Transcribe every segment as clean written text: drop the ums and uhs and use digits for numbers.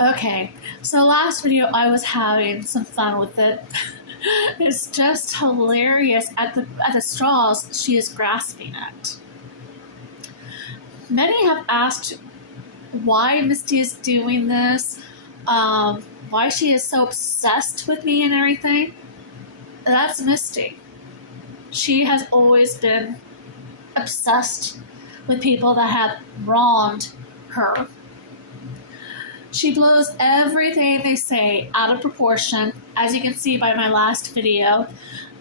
Okay, so last video I was having some fun with it. It's just hilarious at the straws she is grasping at. Many have asked why Misty is doing this, why she is so obsessed with me and everything. That's Misty. She has always been obsessed with people that have wronged her. She blows everything they say out of proportion, as you can see by my last video.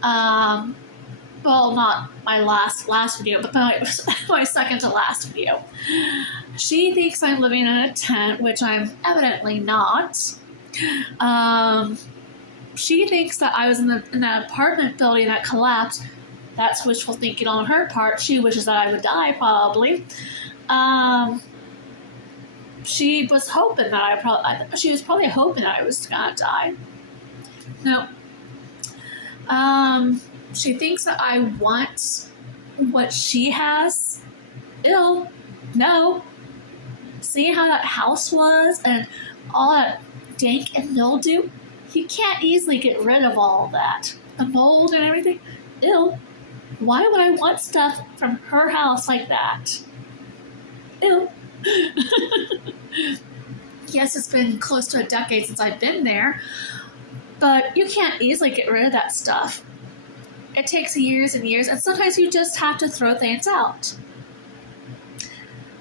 Well, not my last video, but my second to last video. She thinks I'm living in a tent, which I'm evidently not. She thinks that I was in that apartment building that collapsed. That's wishful thinking on her part. She wishes that I would die, probably. She was hoping that she was probably hoping that I was gonna die. No. She thinks that I want what she has. Ew. No. Seeing how that house was and all that dank and mildew, you can't easily get rid of all that. The mold and everything. Ew. Why would I want stuff from her house like that? Ew. Yes, it's been close to a decade since I've been there, but you can't easily get rid of that stuff. It takes years and years, and sometimes you just have to throw things out.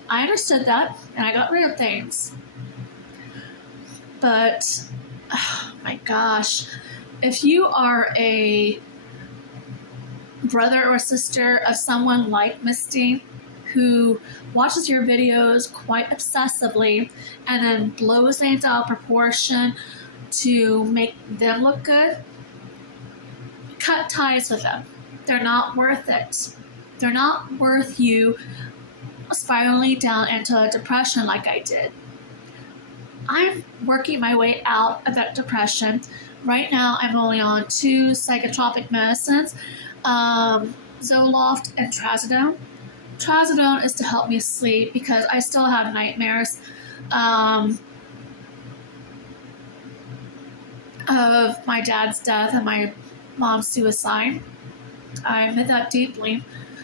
I understood that, and I got rid of things. But, oh my gosh, if you are a brother or sister of someone like Misty, who watches your videos quite obsessively and then blows things out of proportion to make them look good, cut ties with them. They're not worth it. They're not worth you spiraling down into a depression like I did. I'm working my way out of that depression. Right now, I'm only on 2 psychotropic medicines, Zoloft and Trazodone. Trazodone is to help me sleep because I still have nightmares of my dad's death and my mom's suicide. I admit that deeply,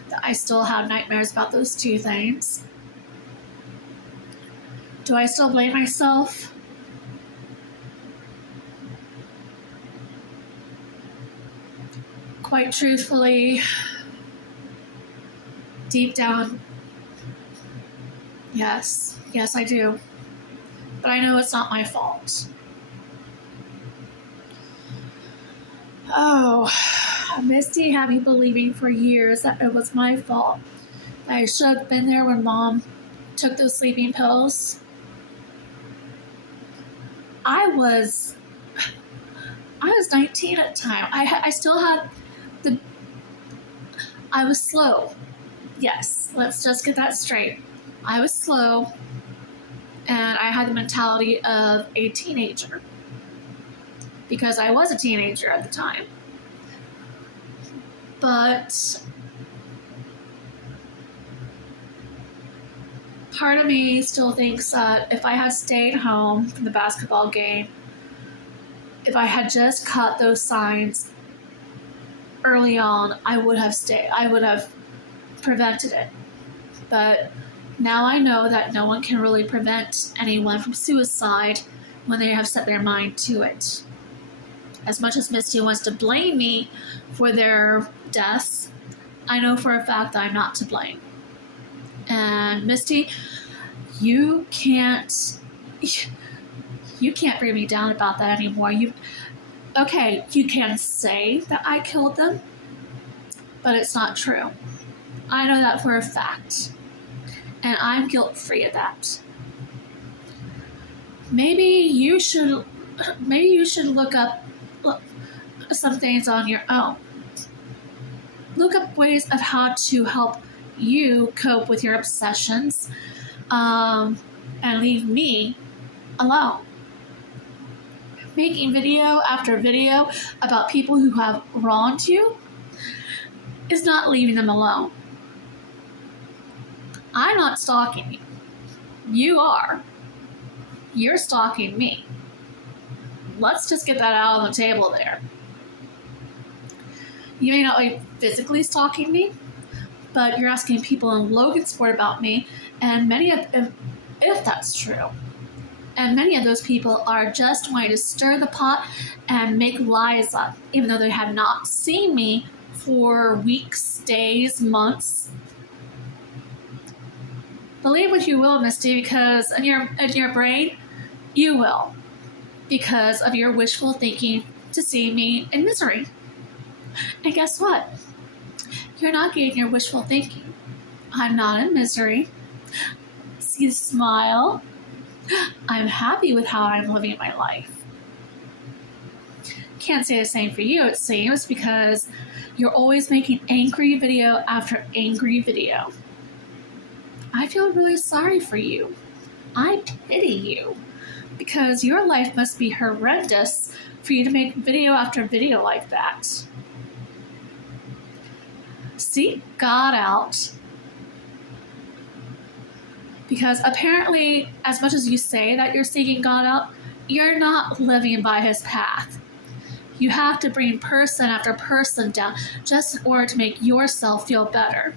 that I still have nightmares about those two things. Do I still blame myself? Quite truthfully, deep down, yes, I do. But I know it's not my fault. Oh, Misty had me believing for years that it was my fault. That I should have been there when Mom took those sleeping pills. I was 19 at the time. I still had I was slow. Yes, let's just get that straight. I was slow, and I had the mentality of a teenager because I was a teenager at the time. But part of me still thinks that if I had stayed home from the basketball game, if I had just caught those signs early on, I would have prevented it. But now I know that no one can really prevent anyone from suicide when they have set their mind to it. As much as Misty wants to blame me for their deaths, I know for a fact that I'm not to blame. And Misty, you can't bring me down about that anymore. You can say that I killed them, but it's not true. I know that for a fact, and I'm guilt-free of that. Maybe you should look up some things on your own. Look up ways of how to help you cope with your obsessions, and leave me alone. Making video after video about people who have wronged you is not leaving them alone. I'm not stalking you. You are. you're stalking me. Let's just get that out on the table there. You may not be physically stalking me, but you're asking people in Logansport about me, and many of, if that's true, and many of those people are just wanting to stir the pot and make lies up, even though they have not seen me for weeks, days, months. Believe what you will, Misty, because in your brain, you will, because of your wishful thinking to see me in misery. And guess what? You're not getting your wishful thinking. I'm not in misery. See the smile? I'm happy with how I'm living my life. Can't say the same for you, it seems, because you're always making angry video after angry video. I feel really sorry for you. I pity you, because your life must be horrendous for you to make video after video like that. Seek God out. Because apparently, as much as you say that you're seeking God out, you're not living by his path. You have to bring person after person down just in order to make yourself feel better.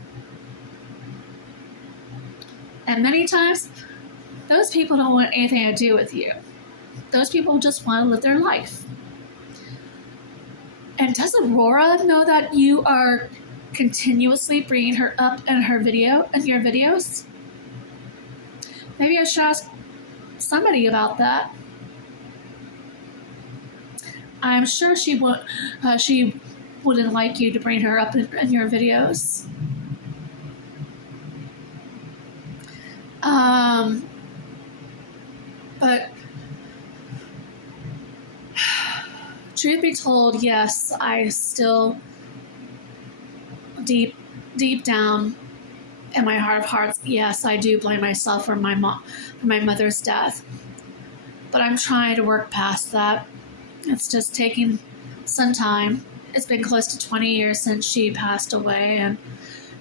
And many times, those people don't want anything to do with you. Those people just want to live their life. And does Aurora know that you are continuously bringing her up in your videos? Maybe I should ask somebody about that. I'm sure she wouldn't like you to bring her up in your videos. But truth be told, yes, I still deep down in my heart of hearts, yes, I do blame myself for my mother's death. But I'm trying to work past that. It's just taking some time. It's been close to 20 years since she passed away, and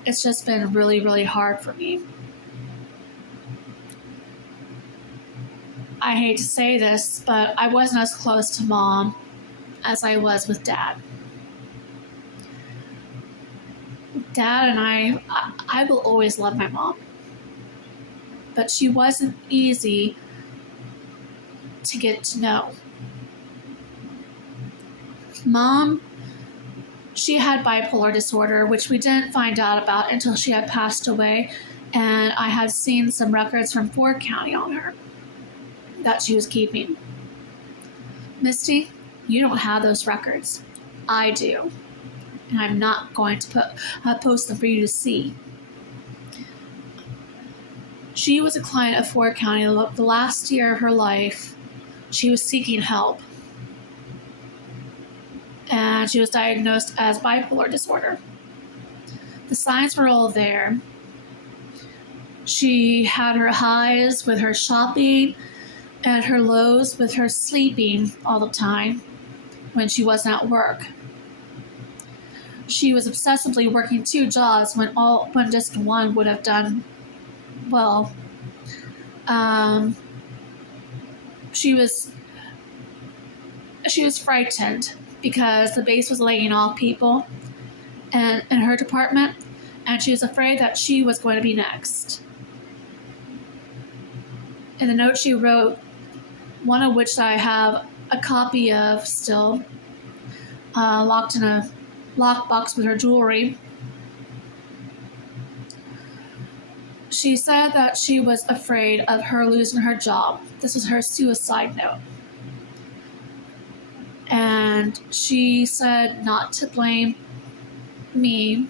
it's just been really, really hard for me. I hate to say this, but I wasn't as close to Mom as I was with Dad. Dad and I will always love my mom, but she wasn't easy to get to know. Mom, she had bipolar disorder, which we didn't find out about until she had passed away, and I had seen some records from Ford County on her that she was keeping. Misty, you don't have those records. I do. And I'm not going to post them for you to see. She was a client of Ford County. The last year of her life, she was seeking help. And she was diagnosed as bipolar disorder. The signs were all there. She had her highs with her shopping and her lows with her sleeping all the time when she wasn't at work. She was obsessively working 2 jobs when just one would have done well. She was frightened because the base was laying off people and in her department, and she was afraid that she was going to be next. In the note she wrote, one of which I have a copy of still, locked in a lockbox with her jewelry. She said that she was afraid of her losing her job. This was her suicide note. And she said not to blame me,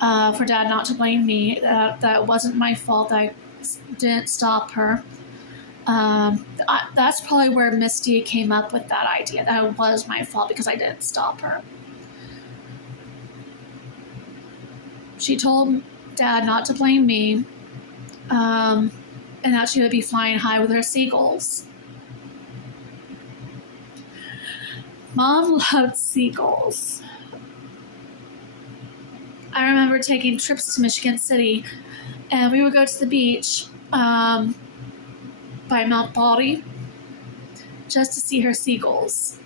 for Dad not to blame me, that it wasn't my fault, that I didn't stop her. That's probably where Misty came up with that idea, that it was my fault because I didn't stop her. She told Dad not to blame me, and that she would be flying high with her seagulls. Mom loved seagulls. I remember taking trips to Michigan City, and we would go to the beach, by Mount Baldy just to see her seagulls.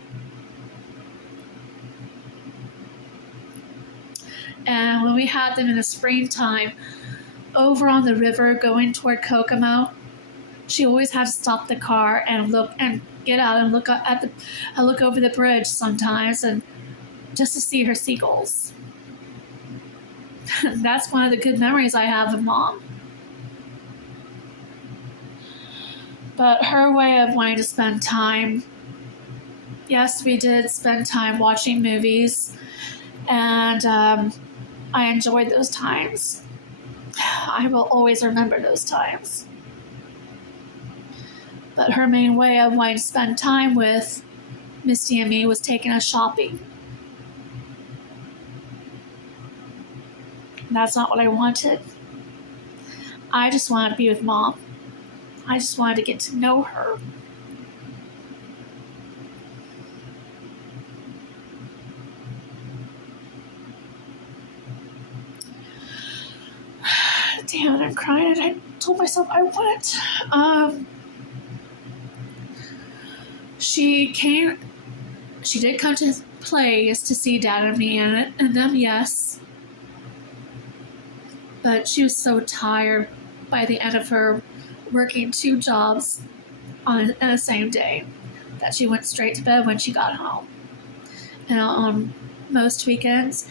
And when we had them in the springtime over on the river going toward Kokomo, she always had to stop the car and look and get out and look over the bridge sometimes, and just to see her seagulls. That's one of the good memories I have of Mom. But her way of wanting to spend time, yes, we did spend time watching movies, and I enjoyed those times. I will always remember those times. But her main way of wanting to spend time with Misty and me was taking us shopping. That's not what I wanted. I just wanted to be with Mom. I just wanted to get to know her. Damn it, I'm crying. I told myself I wouldn't. She did come to plays to see Dad and me and them, yes. But she was so tired by the end of her working 2 jobs on the same day that she went straight to bed when she got home. And on most weekends,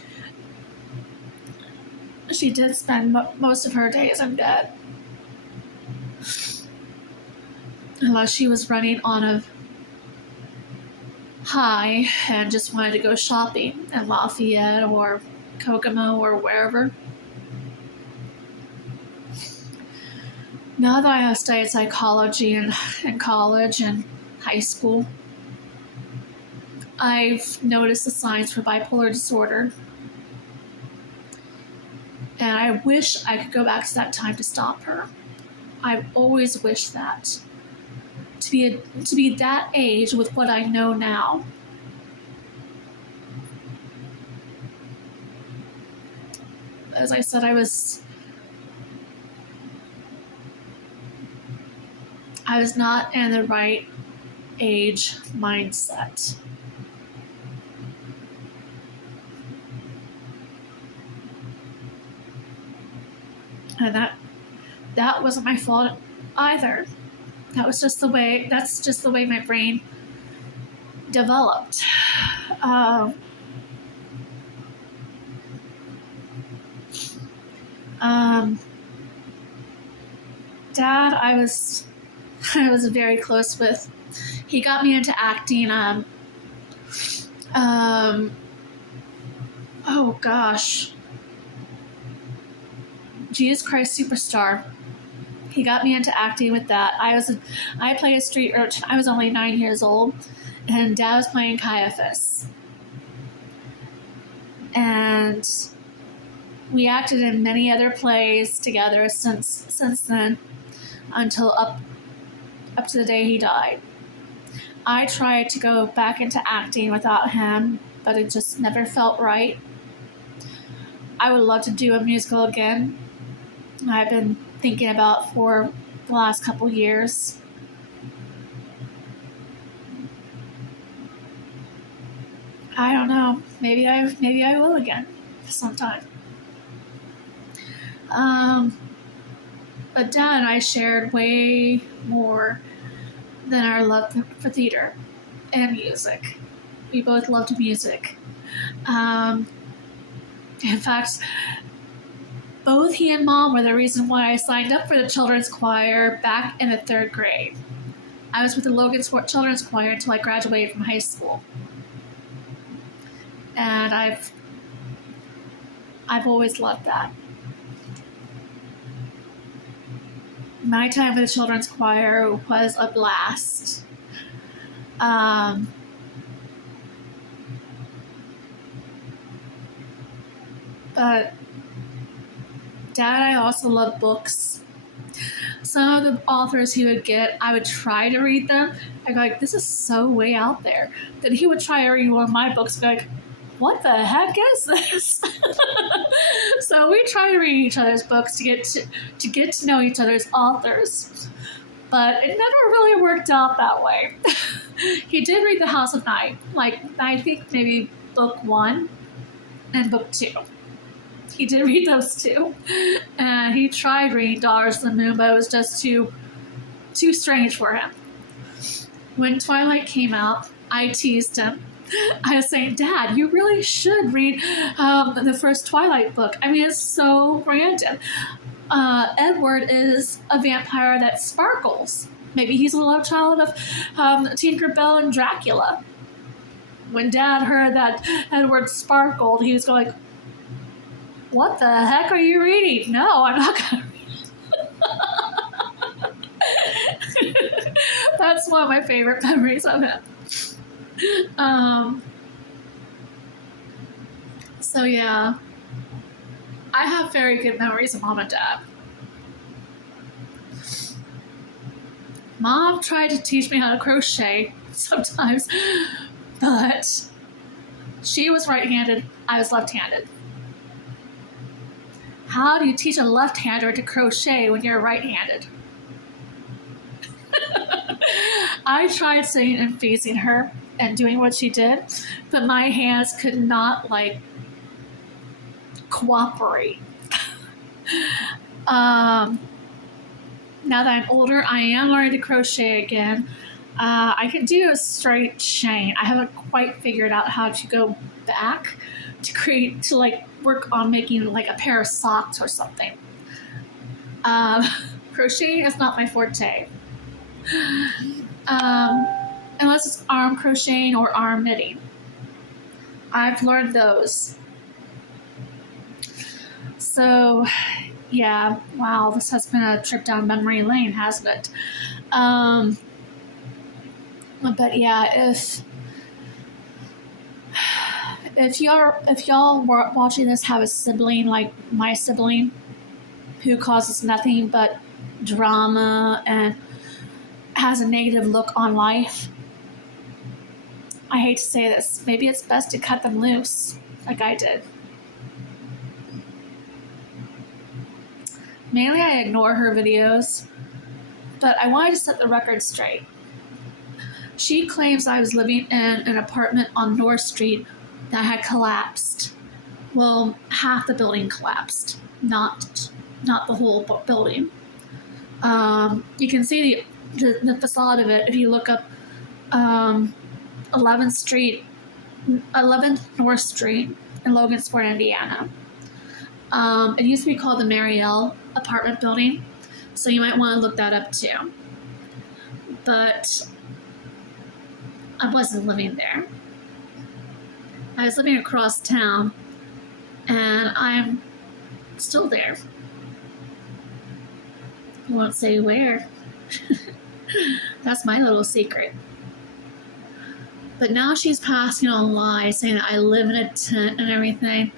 she did spend most of her days in bed. Unless she was running on a high and just wanted to go shopping in Lafayette or Kokomo or wherever. Now that I have studied psychology in college and high school, I've noticed the signs for bipolar disorder. And I wish I could go back to that time to stop her. I've always wished that. To be that age with what I know now. As I said, I was not in the right age mindset. And that wasn't my fault either. That's just the way my brain developed. Dad, I was very close with. He got me into acting. Oh gosh, Jesus Christ Superstar. He got me into acting with that. I played a street urchin. I was only 9 years old, and Dad was playing Caiaphas. And we acted in many other plays together since then, until up to the day he died. I tried to go back into acting without him, but it just never felt right. I would love to do a musical again. I've been thinking about for the last couple years. I don't know. Maybe I will again sometime. But Dad and I shared way more than our love for theater and music. We both loved music. In fact, both he and Mom were the reason why I signed up for the children's choir back in the 3rd grade. I was with the Logansport children's choir until I graduated from high school. And I've always loved that. My time with the children's choir was a blast. But Dad, I also love books. Some of the authors he would get, I would try to read them. I'd go like, this is so way out there. Then he would try to read one of my books, and be like, what the heck is this? So we try to read each other's books to get to know each other's authors. but it never really worked out that way. He did read The House of Night, like I think maybe book 1 and book 2. He did read those 2, and he tried reading Daughters of the Moon, but it was just too strange for him. When Twilight came out, I teased him. I was saying, Dad, you really should read the first Twilight book. I mean, it's so random. Edward is a vampire that sparkles. Maybe he's a love child of Tinkerbell and Dracula. When Dad heard that Edward sparkled, he was going, what the heck are you reading? No, I'm not going to read it. That's one of my favorite memories of him. So yeah, I have very good memories of Mom and Dad. Mom tried to teach me how to crochet sometimes, but she was right-handed, I was left-handed. How do you teach a left-hander to crochet when you're right-handed? I tried sitting and facing her and doing what she did, but my hands could not cooperate. Now that I'm older, I am learning to crochet again. I can do a straight chain. I haven't quite figured out how to go back to work on making like a pair of socks or something. Crocheting is not my forte. Unless it's arm crocheting or arm knitting. I've learned those. So, yeah, wow, this has been a trip down memory lane, hasn't it? But yeah, if y'all watching this have a sibling like my sibling who causes nothing but drama and has a negative look on life, I hate to say this, maybe it's best to cut them loose like I did. Mainly I ignore her videos, but I wanted to set the record straight. She claims I was living in an apartment on North Street that had collapsed. Well, half the building collapsed, not the whole building. You can see the facade of it if you look up 11th North Street in Logansport, Indiana. It used to be called the Marion apartment building, so you might want to look that up too. But I wasn't living there. I was living across town, and I'm still there. I won't say where. That's my little secret. But now she's passing on lies, saying that I live in a tent and everything.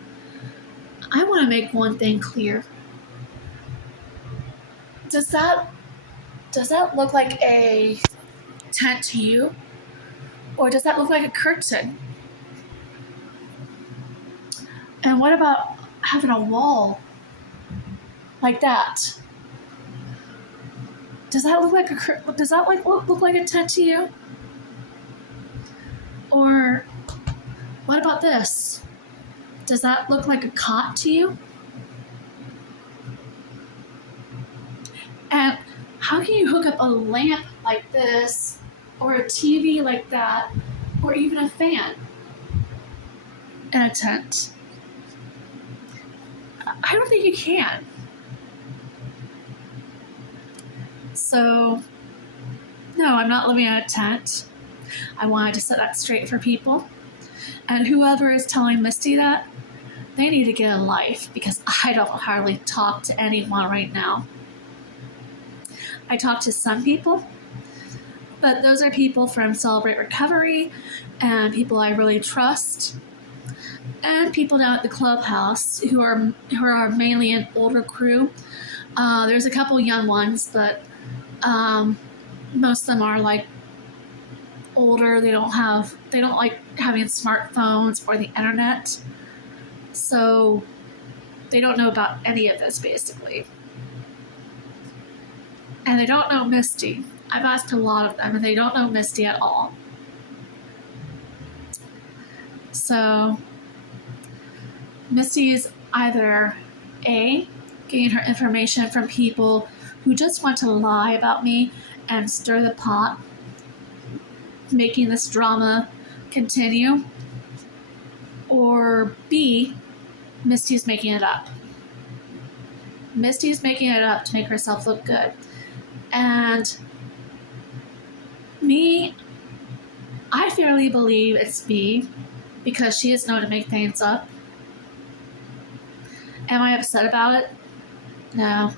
I want to make one thing clear. Does that look like a tent to you? Or does that look like a curtain? And what about having a wall like that? Does that look like look like a tent to you? Or what about this? Does that look like a cot to you? And how can you hook up a lamp like this, or a TV like that, or even a fan in a tent? I don't think you can. So, no, I'm not living in a tent. I wanted to set that straight for people. And whoever is telling Misty that, they need to get a life, because I don't hardly talk to anyone right now. I talk to some people, but those are people from Celebrate Recovery and people I really trust, and people down at the clubhouse who are mainly an older crew. There's a couple young ones, but most of them are like older. They don't like having smartphones or the internet, so they don't know about any of this basically. and they don't know Misty. I've asked a lot of them, and they don't know Misty at all. So Misty is either A, getting her information from people who just want to lie about me and stir the pot, making this drama continue, or B, Misty's making it up. Misty's making it up to make herself look good. And me, I fairly believe it's B, because she is known to make things up. Am I upset about it? No.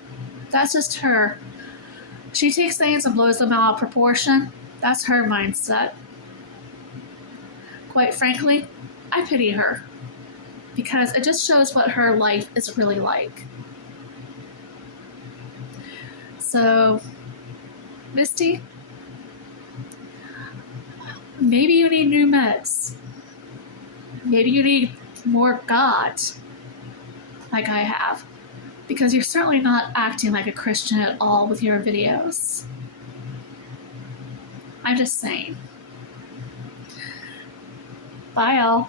That's just her. She takes things and blows them out of proportion. That's her mindset. Quite frankly, I pity her, because it just shows what her life is really like. So, Misty, maybe you need new meds. Maybe you need more God, like I have, because you're certainly not acting like a Christian at all with your videos. I'm just saying. Bye, all.